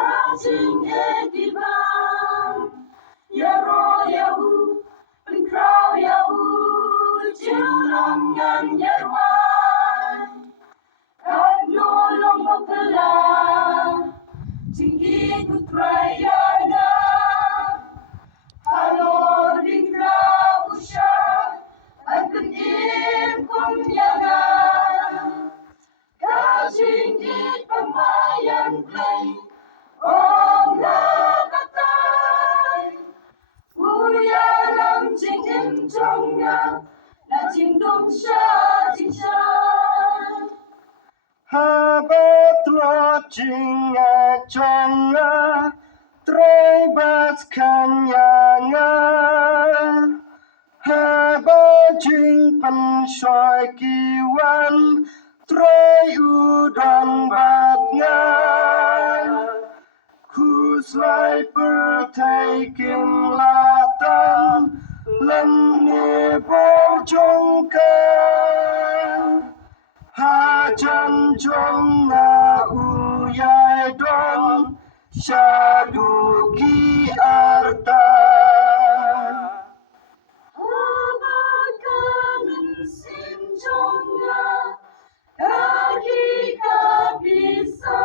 Catching a divan, Yaro Yahu, and Crow Yahu, Children and Yarwan, and no longer Pala, Chingi Kutrayana, Halor Dikra Usha, and Kunim Kumyana, Catching it from my young play. Om Namatai, Uya Lam Jing Im Tonga, La Jing Dong Sha Jing Sha. Ha ba tro jing a chong a, Troi bas kan yang a. Ha ba jing pan shoi ki wan, Troi udon bat nga. Whose life taking latan lần nhẹ vô trong ca ha chân trong na u yai don shadu ki arta Abakanin Sim Tonga, Kaki Kabisa.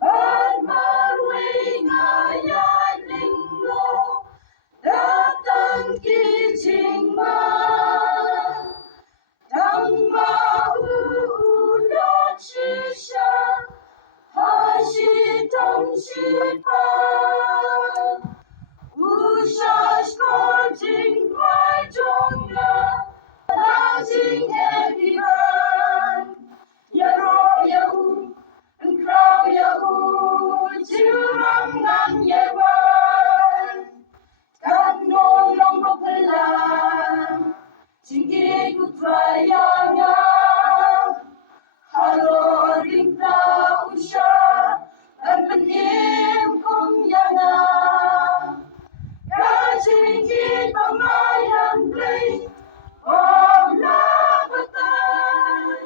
Bad Marwinga Yadlingo, Datan Kiching Ma, Dangma Ulot Shisha, Hashi Tong Shipa, Usha Scorching my Jonga, Lajing Edivan, Yaro Yahu. And crow Yahoo, Jiram Nan Yewan, Kan no longer Pelan, Chingi Kutrayana, Halo Ringna Usha, and Benim Kumyana, Kajingi Pamayan Blade, Om Nabatai.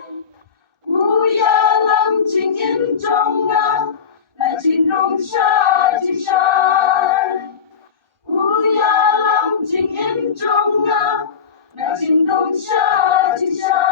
Uya Lam Jing Im Tonga, La Jing Dong Sha Jing Sha. Uya Lam Jing Im Tonga, La Jing Dong Sha Jing Sha.